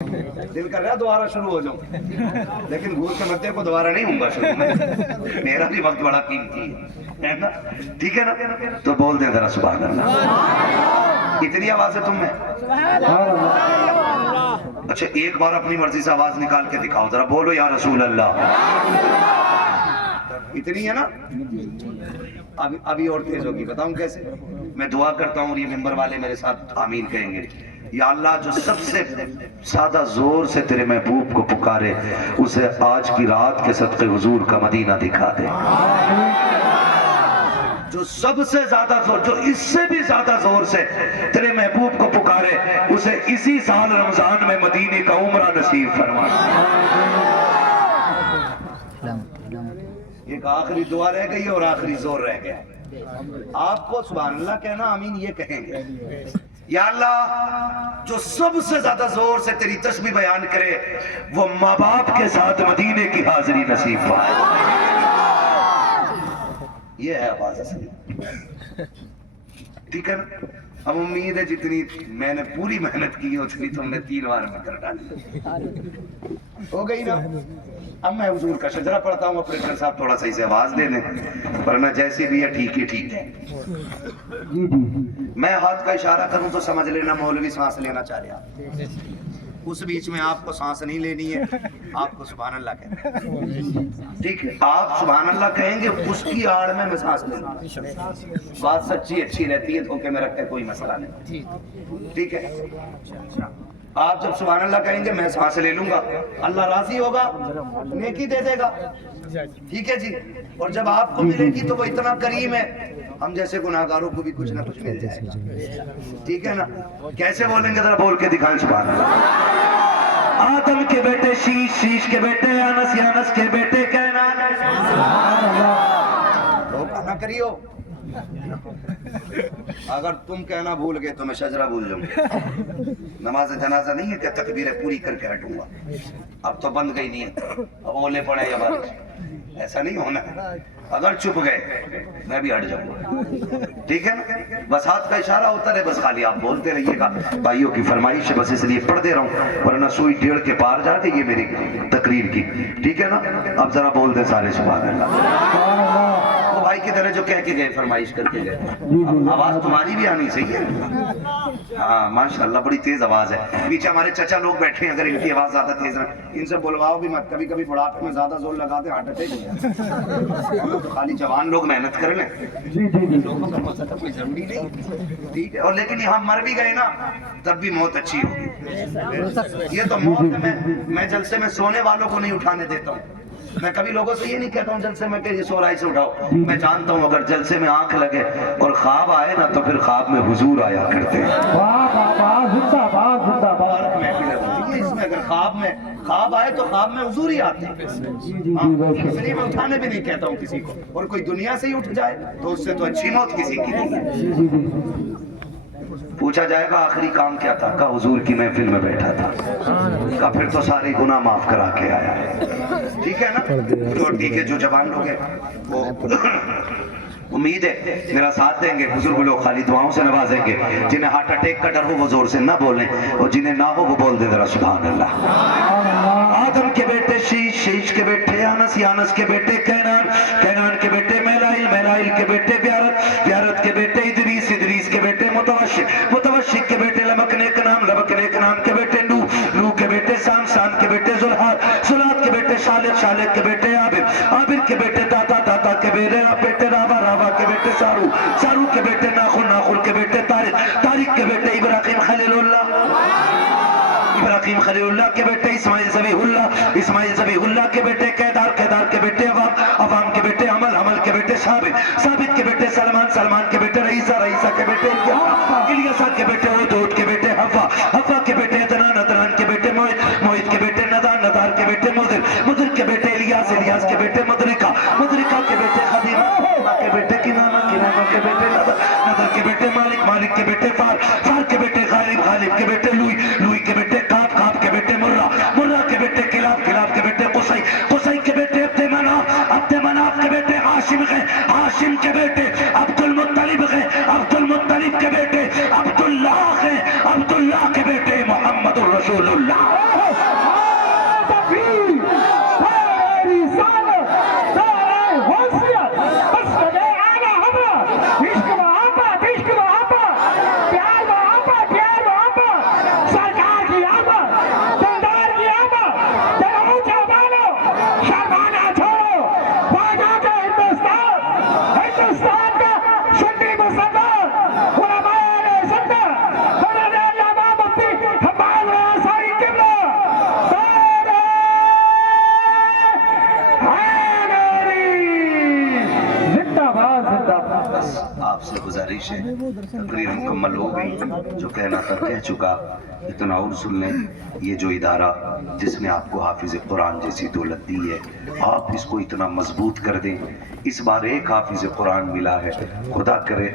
دل کر رہا دوبارہ شروع ہو جاؤں، لیکن بھول کے مت دیکھو دوبارہ نہیں ہوں گا شروع میں، میرا بھی وقت بڑا قیمتی ہے نا، ٹھیک ہے نا؟ تو بول دیں ذرا سبحان اللہ، اتنی آواز ہے تم میں؟ اچھا ایک بار اپنی مرضی سے آواز نکال کے دکھاؤ ذرا، بولو یا رسول اللہ، اتنی ہے نا؟ ابھی اور تیز ہوگی، بتاؤں کیسے؟ میں دعا کرتا ہوں، یہ ممبر والے میرے ساتھ آمین کہیں گے، یا اللہ جو سب سے زیادہ زور سے تیرے محبوب کو پکارے اسے آج کی رات کے صدقے حضور کا مدینہ دکھا دے، جو سب سے زیادہ زور، جو اس سے بھی زیادہ زور سے تیرے محبوب کو پکارے اسے اسی سال رمضان میں مدینے کا عمرہ نصیب فرما۔ ایک آخری دعا رہ گئی اور آخری زور رہ گیا، آپ کو سبحان اللہ کہنا، آمین یہ کہیں گے، یا اللہ جو سب سے زیادہ زور سے تیری تسبیح بیان کرے وہ ماں باپ کے ساتھ مدینے کی حاضری نصیب فرمائے، یہ ہے آواز اصلی، ٹھیک ہے نا؟ اب امید ہے جتنی میں نے پوری محنت کی اتنی تم نے 3 بار میں کر ڈالی، ہو گئی نا؟ اب میں حضور کا شجرہ پڑھتا ہوں، اپریٹر صاحب تھوڑا صحیح سے آواز دے دیں، ورنہ جیسی بھی ہے ٹھیک ہی ٹھیک ہے، میں ہاتھ کا اشارہ کروں تو سمجھ لینا مولوی سانس لینا چاہ رہا، اس بیچ میں آپ کو سانس نہیں لینی ہے، آپ کو سبحان اللہ کہنا ہے، ٹھیک ہے؟ آپ سبحان اللہ کہیں گے، اس کی آڑ میں سانس لے لوں، بات سچی اچھی رہتی ہے، دھوکے میں رکھتے کوئی مسئلہ نہیں، ٹھیک ہے؟ آپ جب سبحان اللہ کہیں گے میں سانس لے لوں گا، اللہ راضی ہوگا، نیکی دے دے گا، ٹھیک ہے جی؟ اور جب آپ کو ملے گی تو وہ اتنا کریم ہے، ہم جیسے گناہگاروں کو بھی کچھ نہ کچھ مل جائے گا، ٹھیک ہے نا؟ کیسے بولیں گے ذرا بول کے دکھائیں سبحان اللہ۔ آدم کے بیٹے شیش، شیش کے بیٹے یانس، یانس کے بیٹے کینان، دھوکہ نہ کریو، اگر تم کہنا بھول گئے تو میں شجرہ بھول جاؤں گا، نماز جنازہ نہیں ہے کہ تکبیریں پوری کر کے ہٹوں گا، اب تو بند گئی نہیں ہے، اب اولے پڑے یا بارش، ایسا نہیں ہونا، اگر چپ گئے میں بھی ہٹ جاؤں گا، ٹھیک ہے نا؟ بس ہاتھ کا اشارہ ہوتا رہے، بس خالی آپ بولتے رہیے گا، بھائیوں کی فرمائش ہے بس اس لیے پڑھ دے رہا ہوں، ورنہ سوئی 1.5 کے پار جا کے یہ میری تقریر کی، ٹھیک ہے نا؟ اب ذرا بول دیں سارے سبحان اللہ، وہ بھائی کی طرح جو کہہ کے گئے فرمائش کر کے گئے، آواز تمہاری بھی آنی چاہیے، ہاں ماشاءاللہ بڑی تیز آواز ہے، پیچھے ہمارے چچا لوگ بیٹھے ہیں، اگر ان کی آواز زیادہ تیز ہے ان سے بلواؤ بھی مت، کبھی کبھی بڑھاپے میں زیادہ زور لگاتے ہارٹ اٹیک ہو جاتا، خالی جوان لوگ محنت کر لیں، لوگوں کا مسئلہ کوئی ضروری نہیں، ٹھیک ہے؟ اور لیکن یہاں مر بھی گئے نا تب بھی موت اچھی ہوگی، یہ تو موت میں جلسے میں سونے والوں کو نہیں اٹھانے دیتا ہوں، میں کبھی لوگوں سے یہ نہیں کہتا ہوں جلسے میں کہ یہ سو رہا ہے سے اٹھاؤ، میں جانتا ہوں اگر جلسے میں آنکھ لگے اور خواب آئے نا تو پھر خواب میں حضور آیا کرتے ہیں، اس میں اگر خواب آئے تو خواب میں حضور ہی آتے ہیں، اس لیے میں اٹھانے بھی نہیں کہتا ہوں کسی کو، اور کوئی دنیا سے ہی اٹھ جائے تو اس سے تو اچھی موت کسی کی نہیں ہے۔ پوچھا جائے گا آخری کام کیا تھا، کہا حضور کی محفل میں بیٹھا تھا، کہا پھر تو سارے گناہ معاف کرا کے آیا ہے، ٹھیک ہے نا؟ تو ٹھیک ہے، جو جوان لوگ ہیں وہ امید ہے میرا ساتھ دیں گے، بزرگ لوگ خالی دعاؤں سے نوازیں گے، جنہیں ہارٹ اٹیک کا ڈر ہو وہ زور سے نہ بولیں، اور جنہیں نہ ہو وہ بول دیں ذرا سبحان اللہ۔ آدم کے بیٹے شیش، شیش کے بیٹے یانس، یانس کے بیٹے کینان، کینان کے بیٹے میلائل، میلائل کے بیٹے بیارت، بیارت کے بیٹے ادریس، ادریس کے بیٹے متوشق، متوشق کے بیٹے لمک نیک نام، لمک نیک نام کے بیٹے نوح، نوح کے بیٹے سام، سام کے بیٹے زلحاد، زلحاد کے بیٹے شالق، شالق کے بیٹے عابر، عابر کے بیٹے داتا، داتا کے بیٹے راوا، راوا کے بیٹے سارو، سارو کے بیٹے ناخن، ناخن کے بیٹے طارق، طارق کے بیٹے ابراہیم خلیل اللہ، ابراہیم خلیل اللہ کے بیٹے اسماعیل ذبیح اللہ، اسماعیل ذبیح اللہ کے بیٹے قیدار، قیدار کے بیٹے عوام، عوام کے بیٹے عمل، عمل کے بیٹے ثابت، ثابت کے بیٹے سلمان، سلمان کے بیٹے رئیسہ، رئیسہ کے بیٹے الیاسا کے بیٹے عود کے بیٹے حوا، حوا کے بیٹے عدنان، عدنان کے بیٹے موعد، موعد کے بیٹے ندار، ندار کے بیٹے مدر، مدر کے بیٹے الیاس، الیاس کے بیٹے مدرکہ، مدرکہ کے بیٹے خدیمہ، خدیمہ کے بیٹے کنانہ، کنانہ کے بیٹے نظر، نظر کے بیٹے مالک، مالک کے بیٹے فار، فار کے بیٹے غالب، غالب کے بیٹے لوئی، لوئی کے بیٹے کعب، کعب کے بیٹے مرہ، مرہ کے بیٹے کلاب، کلاب کے بیٹے قصی، قصی کے بیٹے عبد مناف، عبد مناف کے بیٹے ہاشم ہیں، ہاشم کے بیٹے عبد المطلب ہیں، عبد المطلب کے بیٹے عبداللہ ہیں، عبداللہ کے بیٹے محمد الرسول اللہ۔ آپ سے گزارش ہے، تقریر مکمل ہو گئی، جو کہنا تھا کہہ چکا، اتنا اور سن لیں، یہ جو ادارہ جس نے آپ کو حافظ قرآن جیسی دولت دی ہے، آپ اس کو اتنا مضبوط کر دیں، اس بار ایک حافظ قرآن ملا ہے، خدا کرے